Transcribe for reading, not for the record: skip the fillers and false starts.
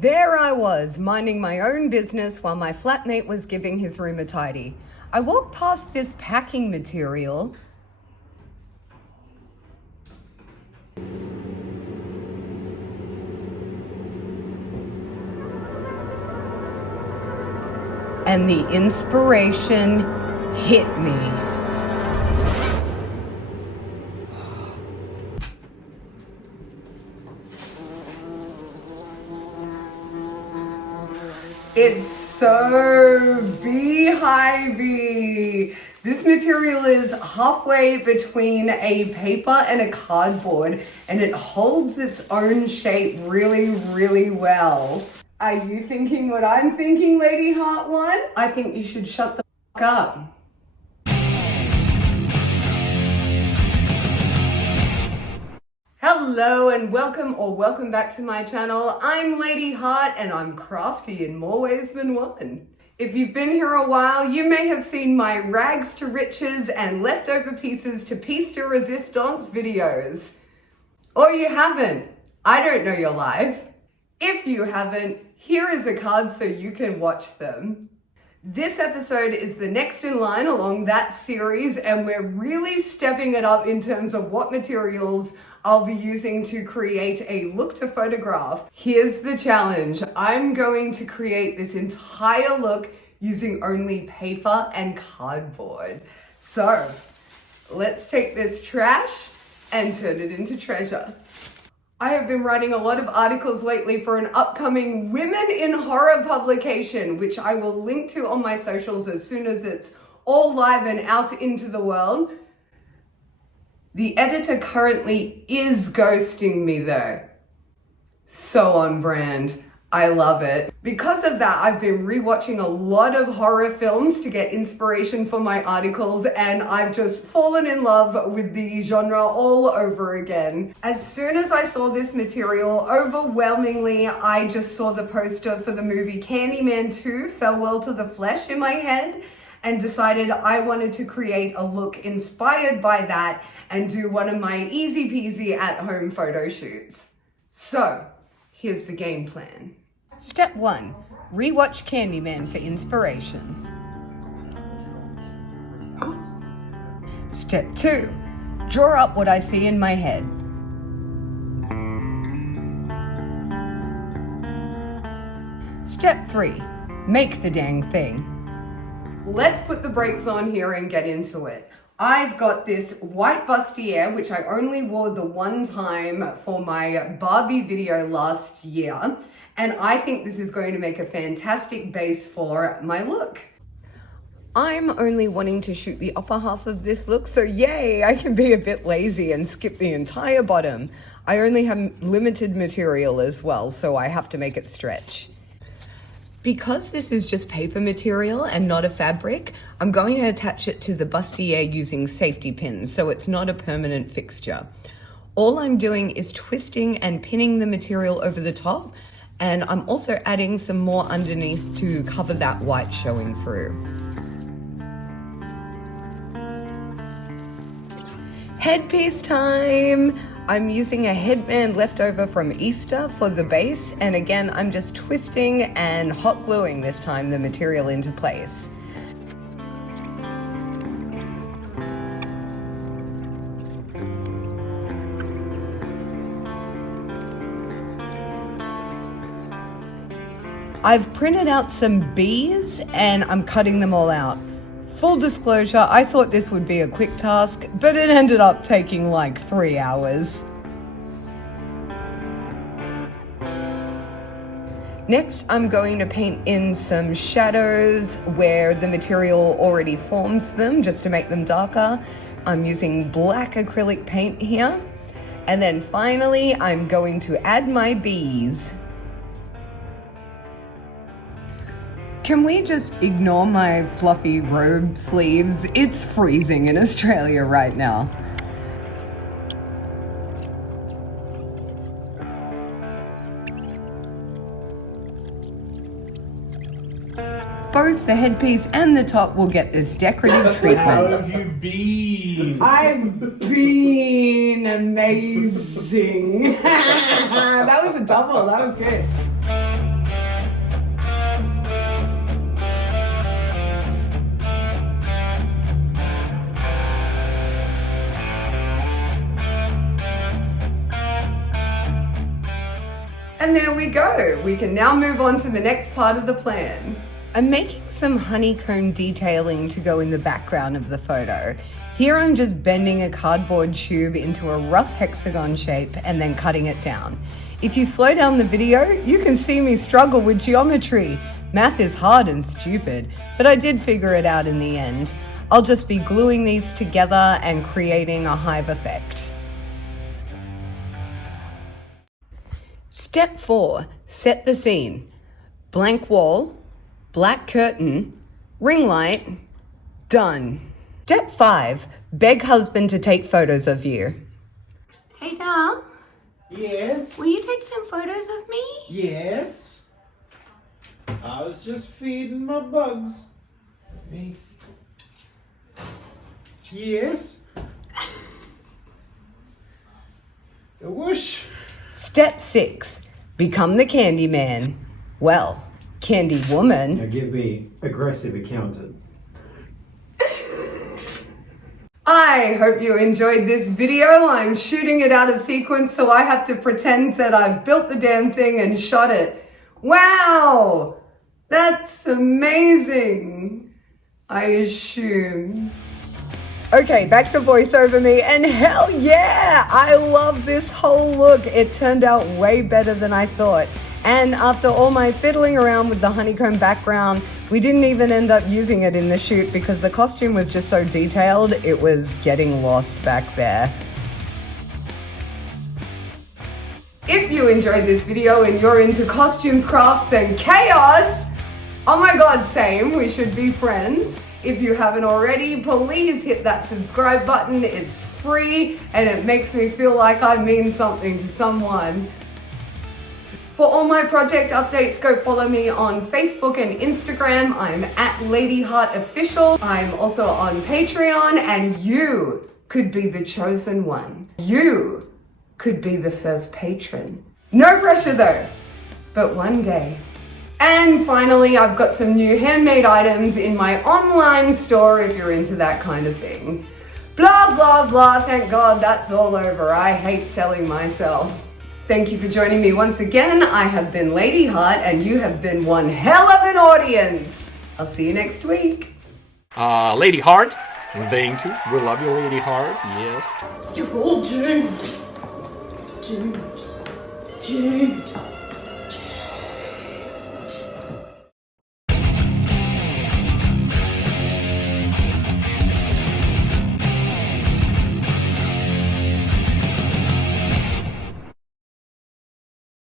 There I was, minding my own business while my flatmate was giving his room a tidy. I walked past this packing material. And the inspiration hit me. It's so beehivey. This material is halfway between a paper and a cardboard, and it holds its own shape really, really well. Are you thinking what I'm thinking, Lady Hart 1? I think you should shut the fuck up. Hello and welcome back to my channel. I'm Lady Hart and I'm crafty in more ways than one. If you've been here a while, you may have seen my rags to riches and leftover pieces to piece de resistance videos. Or you haven't. I don't know your life. If you haven't, here is a card so you can watch them. This episode is the next in line along that series, and we're really stepping it up in terms of what materials I'll be using to create a look to photograph. Here's the challenge. I'm going to create this entire look using only paper and cardboard. So let's take this trash and turn it into treasure. I have been writing a lot of articles lately for an upcoming Women in Horror publication, which I will link to on my socials as soon as it's all live and out into the world. The editor currently is ghosting me though. So on brand. I love it. Because of that, I've been rewatching a lot of horror films to get inspiration for my articles, and I've just fallen in love with the genre all over again. As soon as I saw this material, overwhelmingly, I just saw the poster for the movie Candyman 2, Farewell to the Flesh in my head, and decided I wanted to create a look inspired by that and do one of my easy peasy at home photo shoots. So, here's the game plan. Step 1, rewatch Candyman for inspiration. Step 2, draw up what I see in my head. Step 3, make the dang thing. Let's put the brakes on here and get into it. I've got this white bustier, which I only wore the one time for my Barbie video last year, and I think this is going to make a fantastic base for my look. I'm only wanting to shoot the upper half of this look, so yay, I can be a bit lazy and skip the entire bottom. I only have limited material as well, so I have to make it stretch. Because this is just paper material and not a fabric, I'm going to attach it to the bustier using safety pins, so it's not a permanent fixture. All I'm doing is twisting and pinning the material over the top, and I'm also adding some more underneath to cover that white showing through. Headpiece time! I'm using a headband left over from Easter for the base, and again I'm just twisting and hot gluing this time the material into place. I've printed out some bees and I'm cutting them all out. Full disclosure, I thought this would be a quick task, but it ended up taking like 3 hours. Next, I'm going to paint in some shadows where the material already forms them, just to make them darker. I'm using black acrylic paint here. And then finally, I'm going to add my bees. Can we just ignore my fluffy robe sleeves? It's freezing in Australia right now. Both the headpiece and the top will get this decorative treatment. How have you been? I've been amazing. That was a double, that was good. go. We can now move on to the next part of the plan. I'm making some honeycomb detailing to go in the background of the photo. Here I'm just bending a cardboard tube into a rough hexagon shape and then cutting it down. If you slow down the video, you can see me struggle with geometry. Math is hard and stupid, but I did figure it out in the end. I'll just be gluing these together and creating a hive effect. Step 4, set the scene. Blank wall, black curtain, ring light, done. Step 5, beg husband to take photos of you. Hey, doll, Yes. will you take some photos of me? Yes. I was just feeding my bugs. Me. Yes. A whoosh. Step 6, become the Candyman. Well, Candy Woman. Now give me aggressive accountant. I hope you enjoyed this video. I'm shooting it out of sequence, so I have to pretend that I've built the damn thing and shot it. Wow! That's amazing, I assume. Okay, back to voiceover me, and hell yeah! I love this whole look. It turned out way better than I thought. And after all my fiddling around with the honeycomb background, we didn't even end up using it in the shoot because the costume was just so detailed, it was getting lost back there. If you enjoyed this video and you're into costumes, crafts, and chaos, oh my god, same, we should be friends. If you haven't already, please hit that subscribe button. It's free and it makes me feel like I mean something to someone. For all my project updates, go follow me on Facebook and Instagram. I'm at Lady Hart Official. I'm also on Patreon, and you could be the chosen one. You could be the first patron. No pressure though, but one day. And finally, I've got some new handmade items in my online store if you're into that kind of thing. Blah, blah, blah. Thank God that's all over. I hate selling myself. Thank you for joining me once again. I have been Lady Hart, and you have been one hell of an audience. I'll see you next week. Lady Hart, thank you. We love you, Lady Hart. Yes. You're all doomed. Doomed. Doomed.